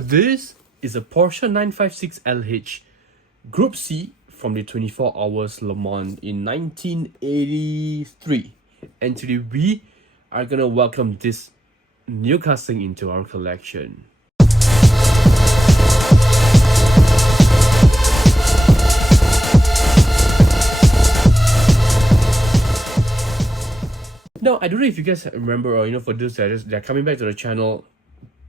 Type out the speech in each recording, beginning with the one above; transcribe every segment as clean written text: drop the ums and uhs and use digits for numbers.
This is a Porsche 956 LH Group C from the 24 Hours Le Mans in 1983. And today we are gonna welcome this new casting into our collection. Now, I don't know if you guys remember, or for those that are coming back to the channel,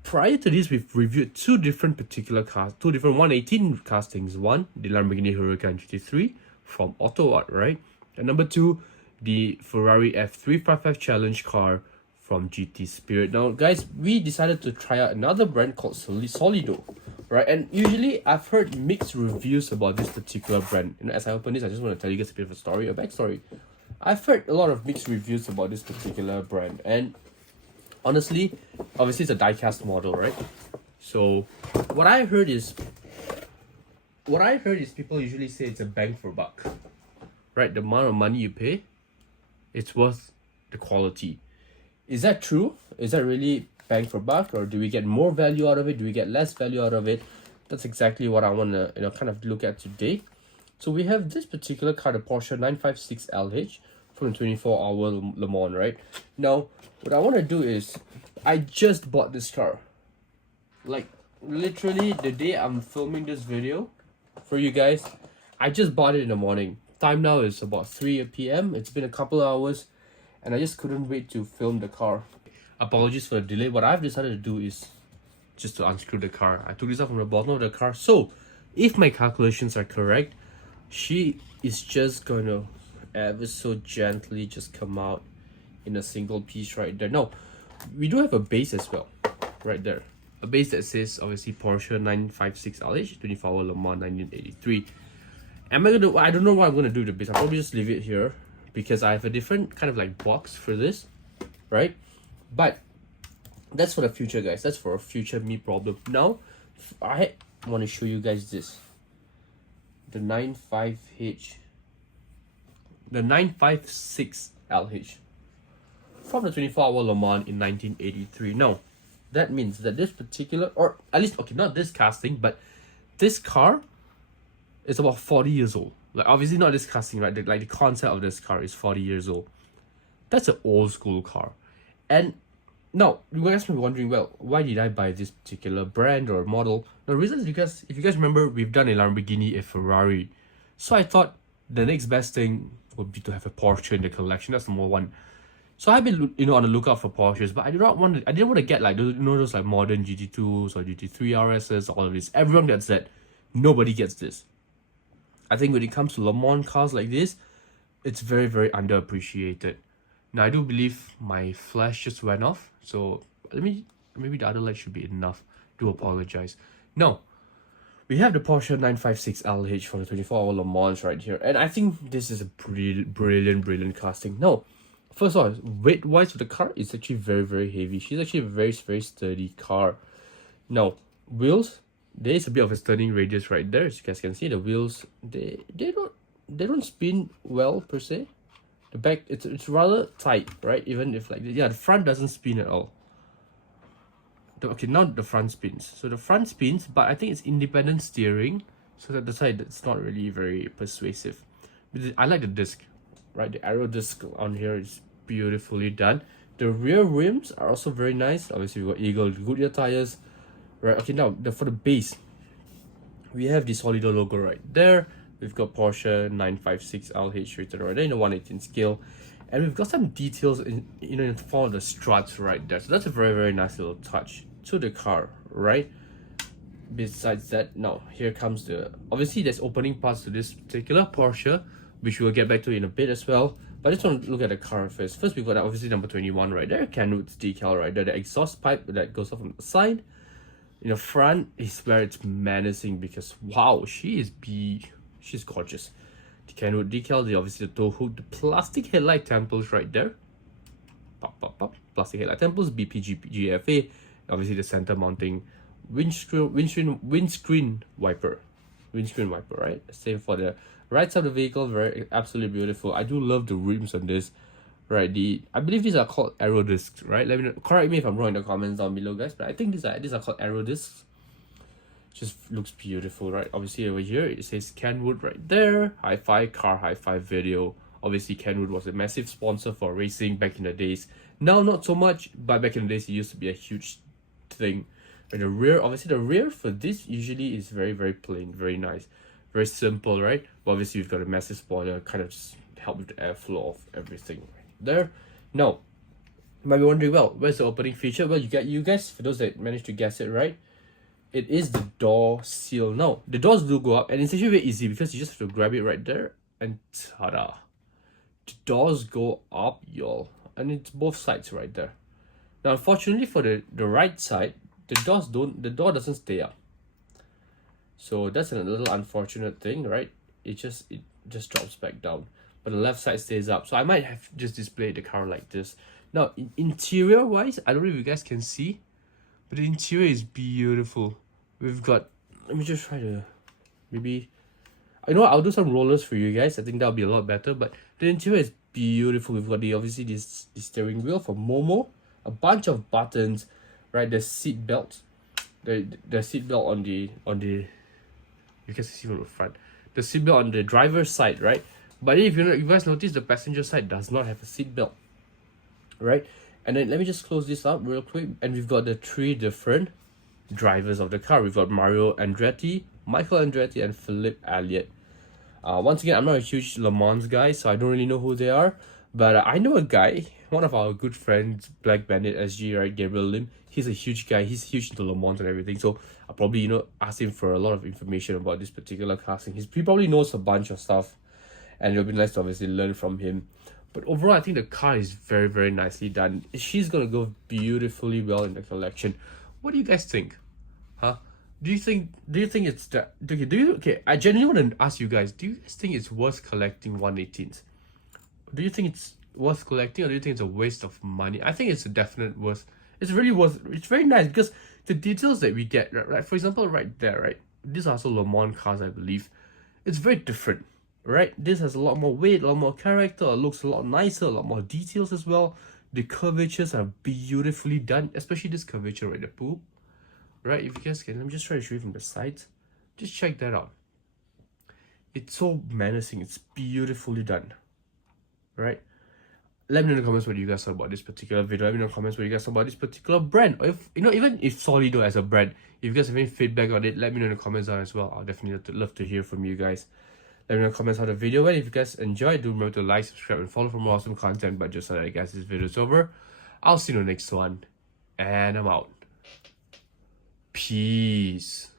prior to this, we've reviewed two different 118 castings. One, the Lamborghini Huracan GT3 from AutoArt, right? And number two, the Ferrari F355 Challenge car from GT Spirit. Now, guys, we decided to try out another brand called Solido, right? And usually, I've heard mixed reviews about this particular brand. As I open this, I just want to tell you guys a bit of a backstory. I've heard a lot of mixed reviews about this particular brand, and honestly, obviously it's a die-cast model, right? So what I heard is people usually say it's a bang for buck, right? The amount of money you pay, it's worth the quality. Is that true? Is that really bang for buck, or do we get more value out of it? Do we get less value out of it? That's exactly what I want to kind of look at today. So we have this particular car, the Porsche 956 LH from the 24 Hour Le Mans, right? Now, what I want to do is, I just bought this car. Like, literally the day I'm filming this video for you guys, I just bought it in the morning. Time now is about 3 p.m. It's been a couple of hours, and I just couldn't wait to film the car. Apologies for the delay. What I've decided to do is just to unscrew the car. I took this out from the bottom of the car. So, if my calculations are correct, she is just gonna ever so gently just come out in a single piece right there. Now, we do have a base as well, right there. A base that says obviously Porsche 956 LH 24 Hour Le Mans 1983. I don't know what I'm gonna do to the base. I'll probably just leave it here because I have a different kind of like box for this, right? But that's for the future, guys. That's for a future me problem. Now, I want to show you guys this. The 956 LH from the 24 Hour Le Mans in 1983. Now, that means that this particular, or at least, okay, not this casting, but this car is about 40 years old. Like, obviously not this casting, right? The concept of this car is 40 years old. That's an old school car. And now, you guys may be wondering, well, why did I buy this particular brand or model? The reason is because, if you guys remember, we've done a Lamborghini, a Ferrari. So I thought the next best thing would be to have a Porsche in the collection. That's number one. So I've been, on the lookout for Porsches, but I didn't want to get like those like modern GT2s or GT3 RSs, all of this. Everyone gets that. Nobody gets this. I think when it comes to Le Mans cars like this, it's very, very underappreciated. Now, I do believe my flash just went off, so maybe the other light should be enough. Do apologize. Now, we have the Porsche 956 LH from the 24 Hour Le Mans right here, and I think this is a brilliant casting. Now, first of all, weight-wise for the car, it's actually very, very heavy. She's actually a very, very sturdy car. Now, wheels, there is a bit of a turning radius right there. As you guys can see, the wheels, they don't spin well per se. The back, it's rather tight, right? Even if the front doesn't spin at all. Okay, now the front spins. So the front spins, but I think it's independent steering, so that the side it's not really very persuasive. But I like the disc, right? The aero disc on here is beautifully done. The rear rims are also very nice. Obviously, we've got Eagle Goodyear tires, right? Okay, now for the base, we have the Solido logo right there. We've got Porsche 956 LH rated right there in the 118 scale. And we've got some details in form of the struts right there. So that's a very, very nice little touch to the car, right? Besides that, now here comes obviously there's opening parts to this particular Porsche, which we'll get back to in a bit as well. But I just want to look at the car first. First, we've got obviously number 21 right there, Kenwood's decal right there, the exhaust pipe that goes off on the side. In the front is where it's menacing because wow, she's gorgeous. The Kenwood decal, obviously the tow hook, the plastic headlight temples right there. Pop. Plastic headlight temples, BPGFA. Obviously the center mounting windscreen wiper, right? Same for the right side of the vehicle, very absolutely beautiful. I do love the rims on this, right? I believe these are called aero discs, right? Correct me if I'm wrong in the comments down below, guys, but I think these are called aero discs. Just looks beautiful, right? Obviously over here it says Kenwood right there. Hi-Fi car, hi-fi video. Obviously Kenwood was a massive sponsor for racing back in the days. Now not so much, but back in the days it used to be a huge thing. And the rear, obviously the rear for this usually is very, very plain, very nice, very simple, right? But obviously you've got a massive spoiler, kind of just help with the airflow of everything right there. Now, you might be wondering, well, where's the opening feature? Well, you guys, for those that managed to guess it right, it is the door seal. Now, the doors do go up, and it's actually very easy because you just have to grab it right there, and ta-da! The doors go up, y'all, and it's both sides right there. Now, unfortunately for the right side, the door doesn't stay up. So that's a little unfortunate thing, right? It just drops back down. But the left side stays up. So I might have just displayed the car like this. Now, interior wise, I don't know if you guys can see, but the interior is beautiful. We've got, let me just try to, maybe, I know I'll do some rollers for you guys. I think that'll be a lot better, but the interior is beautiful. We've got obviously this steering wheel for Momo, a bunch of buttons, right? The seat belt, the seat belt on the, you can see from the front, the seat belt on the driver's side, right? But if you guys notice, the passenger side does not have a seat belt, right? And then let me just close this up real quick, and we've got the 3 different drivers of the car. We've got Mario Andretti, Michael Andretti, and Philippe Elliott. Once again, I'm not a huge Le Mans guy, so I don't really know who they are, but I know a guy, one of our good friends, Black Bandit SG, right, Gabriel Lim. He's a huge guy. He's huge into Le Mans and everything, so I'll probably, ask him for a lot of information about this particular casting. He probably knows a bunch of stuff, and it'll be nice to obviously learn from him. But overall, I think the car is very, very nicely done. She's gonna go beautifully well in the collection. What do you guys think? Huh? Do you think it's that? Okay, I genuinely want to ask you guys, do you guys think it's worth collecting 118s? Do you think it's worth collecting, or do you think it's a waste of money? I think it's a definite worth. It's really worth. It's very nice because the details that we get, right? For example, right there, right? These are also Le Mans cars, I believe. It's very different, right? This has a lot more weight, a lot more character. It looks a lot nicer, a lot more details as well. The curvatures are beautifully done, especially this curvature right, the pool. Right, if you guys can, let me just try to show you from the sides. Just check that out. It's so menacing. It's beautifully done. Right? Let me know in the comments what you guys thought about this particular video. Let me know in the comments what you guys thought about this particular brand. Or if, even if Solido as a brand, if you guys have any feedback on it, let me know in the comments down as well. I'll definitely love to hear from you guys. Let me know in the comments how the video went. If you guys enjoyed, do remember to like, subscribe, and follow for more awesome content. But just so that guys, this video is over. I'll see you in the next one. And I'm out. Peace.